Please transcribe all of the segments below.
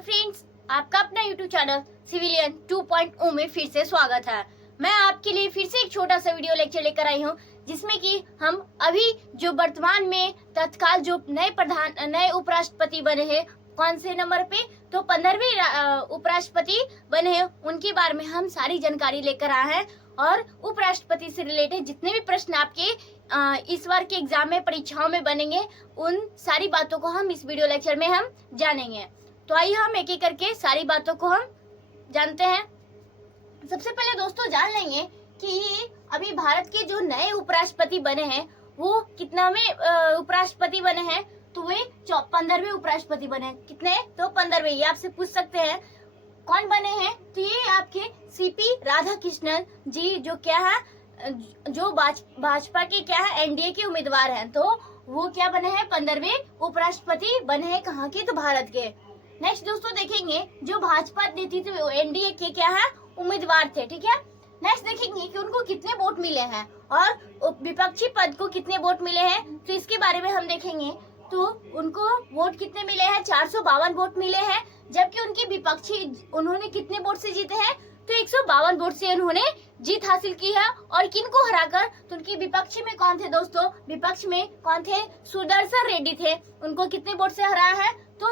Hello friends, आपका अपना YouTube channel civilian 2.0 में फिर से स्वागत है। मैं आपके लिए फिर से एक छोटा सा वीडियो लेक्चर लेकर आई हूँ, जिसमें कि हम अभी जो वर्तमान में तत्काल जो नए उपराष्ट्रपति बने हैं, कौन से नंबर पे, तो 15वें उपराष्ट्रपति बने हैं, उनके बारे में हम सारी जानकारी लेकर आए हैं। और उपराष्ट्रपति से रिलेटेड जितने भी प्रश्न आपके इस बार के एग्जाम में परीक्षाओं में बनेंगे, उन सारी बातों को हम इस वीडियो लेक्चर में हम जानेंगे। तो आइए हम एक एक करके सारी बातों को हम जानते हैं। सबसे पहले दोस्तों जान लेंगे कि ये अभी भारत के जो नए उपराष्ट्रपति बने हैं वो कितनावें उपराष्ट्रपति बने हैं, तो वे 15वें उपराष्ट्रपति बने हैं। कितने? तो 15वें। ये आपसे पूछ सकते हैं कौन बने हैं, तो ये आपके सीपी राधाकृष्णन जी, जो क्या है, जो भाजपा के क्या है, एनडीए के उम्मीदवार हैं, तो वो क्या बने हैं, 15वें उपराष्ट्रपति बने हैं। कहाँ के? तो भारत के। नेक्स्ट दोस्तों देखेंगे जो भाजपा नेतृत्व एनडीए के क्या है, उम्मीदवार थे। ठीक है। नेक्स्ट देखेंगे कि उनको कितने वोट मिले हैं और विपक्षी पद को कितने वोट मिले हैं, तो इसके बारे में हम देखेंगे। तो उनको वोट कितने मिले हैं, 452 वोट मिले हैं, जबकि उनकी विपक्षी उन्होंने कितने वोट से जीते हैं, तो 152 वोट से उन्होंने जीत हासिल की है। और किनको हराकर, तो उनकी विपक्षी में कौन थे दोस्तों, विपक्ष में कौन थे, सुदर्शन रेड्डी थे। उनको कितने वोट से हराया है, तो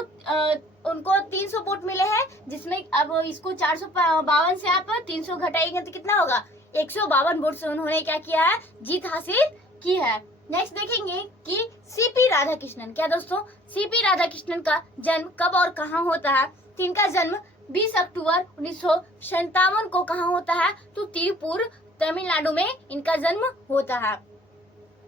उनको 300 वोट मिले हैं, जिसमें अब इसको 452 से आप 300 घटाएंगे तो कितना होगा, 152 वोट से उन्होंने क्या किया है, जीत हासिल की है। नेक्स्ट देखेंगे कि सीपी राधाकृष्णन, क्या दोस्तों, सीपी राधाकृष्णन का जन्म कब और कहाँ होता है, तो इनका जन्म 20 अक्टूबर 1957 को कहाँ होता है, तो तिरुपुर तमिलनाडु में इनका जन्म होता है।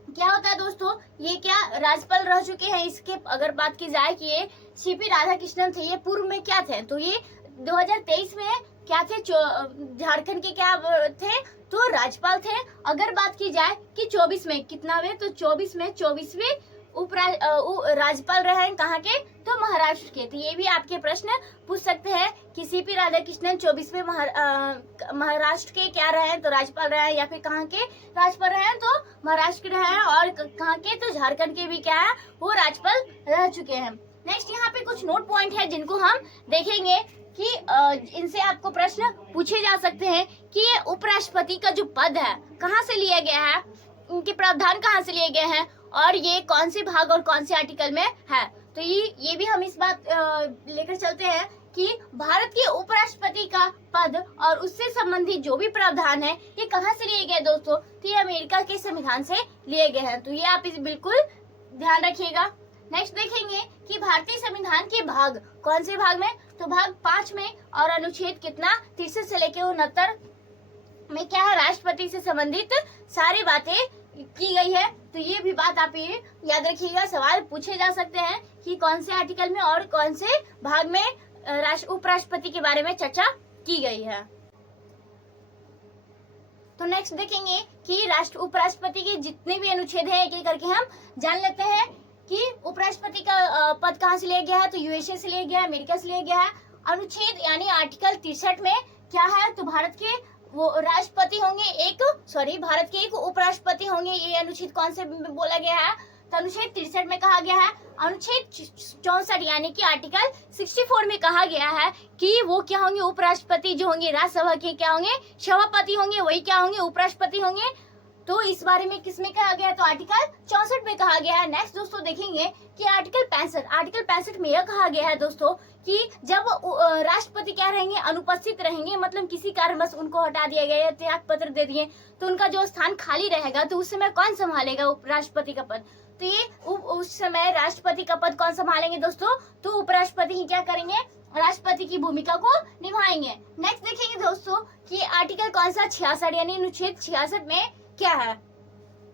क्या होता है दोस्तों, ये क्या राज्यपाल रह चुके हैं। इसके अगर बात की जाए कि ये सीपी राधाकृष्णन थे, ये पूर्व में क्या थे, तो ये 2023 में क्या थे, झारखंड के क्या थे, तो राज्यपाल थे। अगर बात की जाए कि 24 में कितनावे, तो 24 में 24वें राज्यपाल रहे हैं, कहाँ के, तो महाराष्ट्र के। तो ये भी आपके प्रश्न पूछ सकते हैं कि सीपी राधाकृष्णन 24वें महाराष्ट्र के क्या रहे हैं, तो राज्यपाल रहे हैं, या फिर कहाँ के राज्यपाल रहे हैं, तो महाराष्ट्र के रहे हैं। और कहाँ के, तो झारखंड के भी क्या है, वो राज्यपाल रह चुके हैं। नेक्स्ट यहाँ पे कुछ नोट पॉइंट है जिनको हम देखेंगे कि इनसे आपको प्रश्न पूछे जा सकते हैं कि ये उपराष्ट्रपति का जो पद है कहाँ से लिया गया है, इनके प्रावधान कहाँ से लिए गए हैं, और ये कौन से भाग और कौन से आर्टिकल में है। तो ये भी हम इस बात लेकर चलते हैं कि भारत के उपराष्ट्रपति का पद और उससे संबंधित जो भी प्रावधान है ये कहाँ से लिए गए दोस्तों, तो ये अमेरिका के संविधान से लिए गए हैं। तो ये आप इस बिल्कुल ध्यान रखिएगा। नेक्स्ट देखेंगे कि भारतीय संविधान के भाग कौन से भाग में, तो भाग 5 में, और अनुच्छेद कितना, 63 से लेकर 69 में क्या है, राष्ट्रपति से संबंधित सारी बातें की गई है। तो ये भी बात आप ये याद रखिएगा, सवाल पूछे जा सकते हैं कि कौन से आर्टिकल में और कौन से भाग में उपराष्ट्रपति के बारे में चर्चा की गई है। तो नेक्स्ट देखेंगे कि उपराष्ट्रपति के जितने भी अनुच्छेद हैं एक एक करके हम जान लेते हैं कि उपराष्ट्रपति का पद कहाँ से लिया गया है, तो यूएसए से लिया गया है, अमेरिका से लिया गया है। अनुच्छेद यानी आर्टिकल 63 में क्या है, तो भारत के वो राष्ट्रपति होंगे, भारत के एक उपराष्ट्रपति होंगे। ये अनुच्छेद कौन से बोला गया है, तो अनुच्छेद 63 में कहा गया है। अनुच्छेद 64 यानी कि आर्टिकल 64 में कहा गया है कि वो क्या होंगे, उपराष्ट्रपति जो होंगे राज्यसभा के क्या होंगे, सभापति होंगे, वही क्या होंगे, उपराष्ट्रपति होंगे। तो इस बारे में किसमें कहा गया है, तो आर्टिकल 64 में कहा गया है। नेक्स्ट दोस्तों देखेंगे कि आर्टिकल 65 में यह कहा गया है दोस्तों कि जब राष्ट्रपति क्या रहेंगे, अनुपस्थित रहेंगे, मतलब किसी कारणवश उनको हटा दिया गया या त्याग पत्र दे दिए, तो उनका जो स्थान खाली रहेगा, तो उस समय कौन संभालेगा उपराष्ट्रपति का पद, तो ये उस समय राष्ट्रपति का पद कौन संभालेंगे दोस्तों, तो उपराष्ट्रपति ही क्या करेंगे, राष्ट्रपति की भूमिका को निभाएंगे। नेक्स्ट देखेंगे दोस्तों कि आर्टिकल कौन सा, 66 यानी अनुच्छेद 66 में क्या है,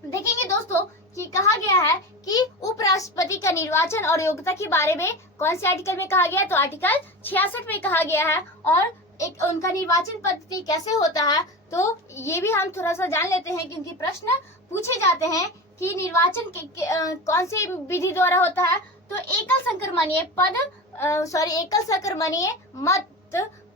देखेंगे दोस्तों कि कहा गया है कि उपराष्ट्रपति का निर्वाचन और योग्यता के बारे में कौन से आर्टिकल में कहा गया है, तो आर्टिकल 66 में कहा गया है। और एक उनका निर्वाचन पद्धति कैसे होता है, तो ये भी हम थोड़ा सा जान लेते हैं क्योंकि प्रश्न पूछे जाते हैं कि निर्वाचन कौन से विधि द्वारा होता है, तो एकल संक्रमणीय मत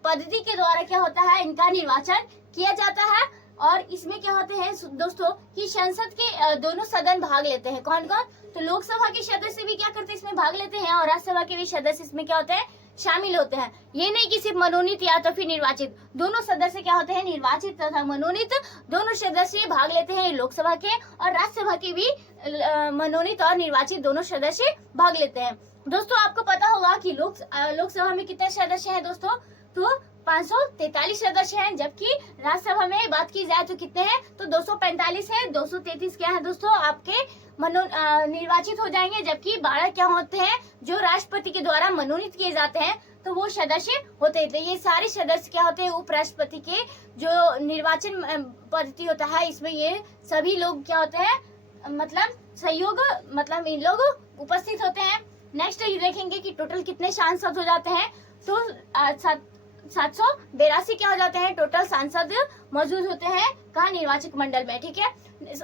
पद्धति के द्वारा क्या होता है, इनका निर्वाचन किया जाता है। और इसमें क्या होते हैं दोस्तों कि संसद के दोनों सदन भाग लेते हैं। कौन कौन, तो लोकसभा के सदस्य भी क्या करते हैं, इसमें भाग लेते हैं, और राज्यसभा के भी सदस्य इसमें क्या होते हैं, शामिल होते हैं। ये नहीं कि सिर्फ मनोनीत या तो फिर निर्वाचित, दोनों सदस्य क्या होते हैं, निर्वाचित तथा मनोनीत दोनों सदस्य भाग लेते हैं लोकसभा के, और राज्यसभा के भी मनोनीत और निर्वाचित दोनों सदस्य भाग लेते हैं। दोस्तों आपको पता होगा कि लोकसभा में कितने सदस्य हैं दोस्तों, तो 543 सदस्य हैं, जबकि राज्यसभा में बात की जाए तो कितने हैं, तो 245 है। 233 क्या है दोस्तों, आपके निर्वाचित हो जाएंगे, जबकि 12 क्या होते हैं, जो राष्ट्रपति के द्वारा मनोनीत किए जाते हैं, तो वो सदस्य होते हैं। तो ये सारे सदस्य क्या होते हैं, उपराष्ट्रपति के जो निर्वाचन पद्धति होता है, इसमें ये सभी लोग क्या होते हैं, मतलब सहयोग, मतलब इन लोग उपस्थित होते हैं। नेक्स्ट ये देखेंगे कि टोटल कितने सांसद हो जाते हैं, तो 782 क्या हो जाते हैं टोटल सांसद मौजूद होते हैं कहा, निर्वाचक मंडल में। ठीक है,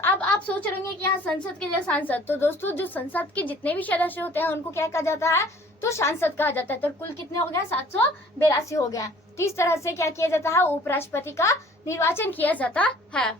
अब आप सोच रहे होंगे कि यहाँ संसद के जो सांसद, तो दोस्तों जो संसद के जितने भी सदस्य होते हैं उनको क्या कहा जाता है, तो सांसद कहा जाता है। तो कुल कितने हो गए, 782 हो गए। तो इस तरह से क्या किया जाता है, उपराष्ट्रपति का निर्वाचन किया जाता है।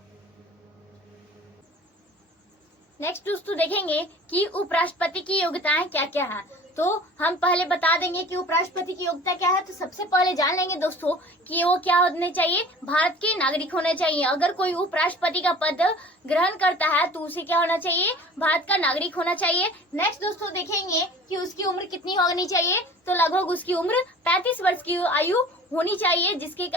नेक्स्ट दोस्तों देखेंगे कि उपराष्ट्रपति की योग्यताएं क्या क्या है। तो हम पहले बता देंगे कि उपराष्ट्रपति की योग्यता क्या है। तो सबसे पहले जान लेंगे दोस्तों कि वो क्या होने चाहिए, भारत के नागरिक होने चाहिए। अगर कोई उपराष्ट्रपति का पद ग्रहण करता है तो उसे क्या होना चाहिए, भारत का नागरिक होना चाहिए। नेक्स्ट दोस्तों देखेंगे कि उसकी उम्र कितनी होनी चाहिए, तो लगभग उसकी उम्र 35 वर्ष की आयु होनी चाहिए, जिसके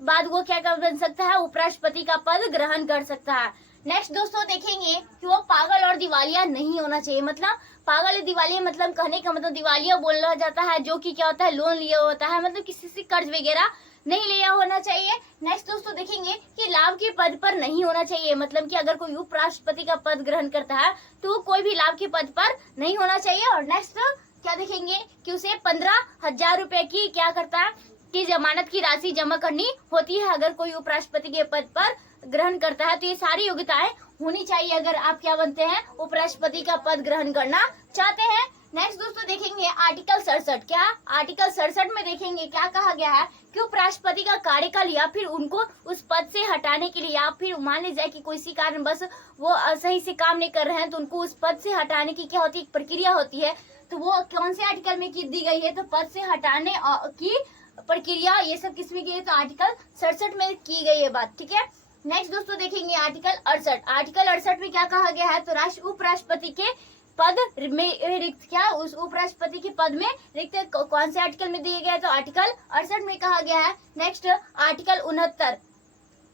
बाद वो क्या बन सकता है, उपराष्ट्रपति का पद ग्रहण कर सकता है। नेक्स्ट दोस्तों देखेंगे कि वो पागल और दिवालिया नहीं होना चाहिए। मतलब पागल और दिवालिया मतलब कहने का मतलब दिवालिया बोला जाता है जो कि क्या होता है, लोन लिया होता है, मतलब किसी से कर्ज वगैरह नहीं लिया होना चाहिए। नेक्स्ट दोस्तों देखेंगे कि लाभ के पद पर नहीं होना चाहिए। मतलब कि अगर कोई उपराष्ट्रपति का पद ग्रहण करता है तो कोई भी लाभ के पद पर नहीं होना चाहिए। और नेक्स्ट क्या देखेंगे कि उसे 15,000 रुपए की क्या करता है, कि जमानत की राशि जमा करनी होती है अगर कोई उपराष्ट्रपति के पद पर ग्रहण करता है। तो ये सारी योग्यताएं होनी चाहिए अगर आप क्या बनते हैं, उपराष्ट्रपति का पद ग्रहण करना चाहते हैं। नेक्स्ट दोस्तों देखेंगे आर्टिकल 67। क्या आर्टिकल 67 में देखेंगे क्या कहा गया है कि उपराष्ट्रपति का कार्यकाल या फिर उनको उस पद से हटाने के लिए, या फिर मान लीजिए कि किसी कारण बस वो सही से काम नहीं कर रहे हैं तो उनको उस पद से हटाने की क्या होती है, प्रक्रिया होती है। तो वो कौन से आर्टिकल में की दी गई है, तो पद से हटाने की प्रक्रिया ये सब किसमें की है, तो आर्टिकल 67 में की गई है बात। ठीक है, नेक्स्ट दोस्तों देखेंगे आर्टिकल 68। आर्टिकल 68 में क्या कहा गया है, तो उपराष्ट्रपति के पद में रिक्त, क्या उस उपराष्ट्रपति के पद में रिक्त कौन से आर्टिकल में दिए गए, तो आर्टिकल 68 में कहा गया है। Next article 69।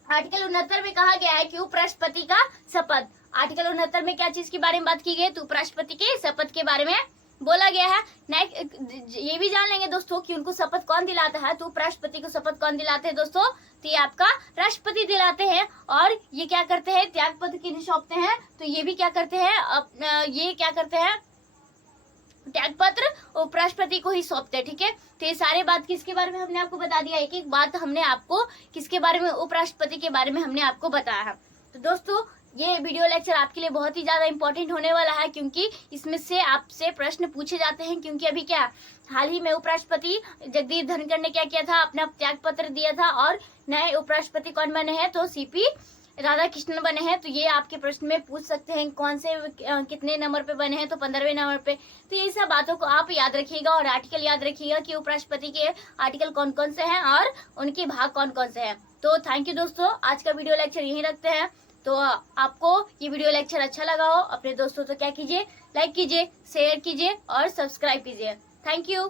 आर्टिकल 69 में कहा गया है कि उपराष्ट्रपति का शपथ। आर्टिकल 69 में क्या चीज के बारे में बात की गई, तो उपराष्ट्रपति के शपथ के बारे में बोला गया है। नेक्स्ट ये भी जान लेंगे दोस्तों कि उनको शपथ कौन दिलाता है, तो उपराष्ट्रपति को शपथ कौन दिलाते हैं दोस्तों, तो ये आपका राष्ट्रपति दिलाते हैं। और ये क्या करते हैं, त्याग पत्र किन्हें सौंपते हैं, तो ये भी क्या करते हैं, ये क्या करते हैं, त्याग पत्र उपराष्ट्रपति को ही सौंपते हैं। ठीक है, तो ये सारे बात किसके बारे में हमने आपको बता दिया, एक एक बात हमने आपको किसके बारे में, उपराष्ट्रपति के बारे में हमने आपको बताया है। तो दोस्तों ये वीडियो लेक्चर आपके लिए बहुत ही ज्यादा इम्पोर्टेंट होने वाला है, क्योंकि इसमें से आपसे प्रश्न पूछे जाते हैं। क्योंकि अभी क्या हाल ही में उपराष्ट्रपति जगदीप धनखड़ ने क्या किया था, अपना त्याग पत्र दिया था, और नए उपराष्ट्रपति कौन बने हैं, तो सीपी राधाकृष्णन बने हैं। तो ये आपके प्रश्न में पूछ सकते हैं, कौन से कितने नंबर पे बने हैं, तो 15वें नंबर पे। तो ये सब बातों को आप याद रखिएगा और आर्टिकल याद रखिएगा कि उपराष्ट्रपति के आर्टिकल कौन कौन से हैं और उनके भाग कौन कौन से हैं। तो थैंक यू दोस्तों, आज का वीडियो लेक्चर यहीं रखते हैं। तो आपको ये वीडियो लेक्चर अच्छा लगा हो, अपने दोस्तों तो क्या कीजिए, लाइक कीजिए, शेयर कीजिए और सब्सक्राइब कीजिए। Thank you.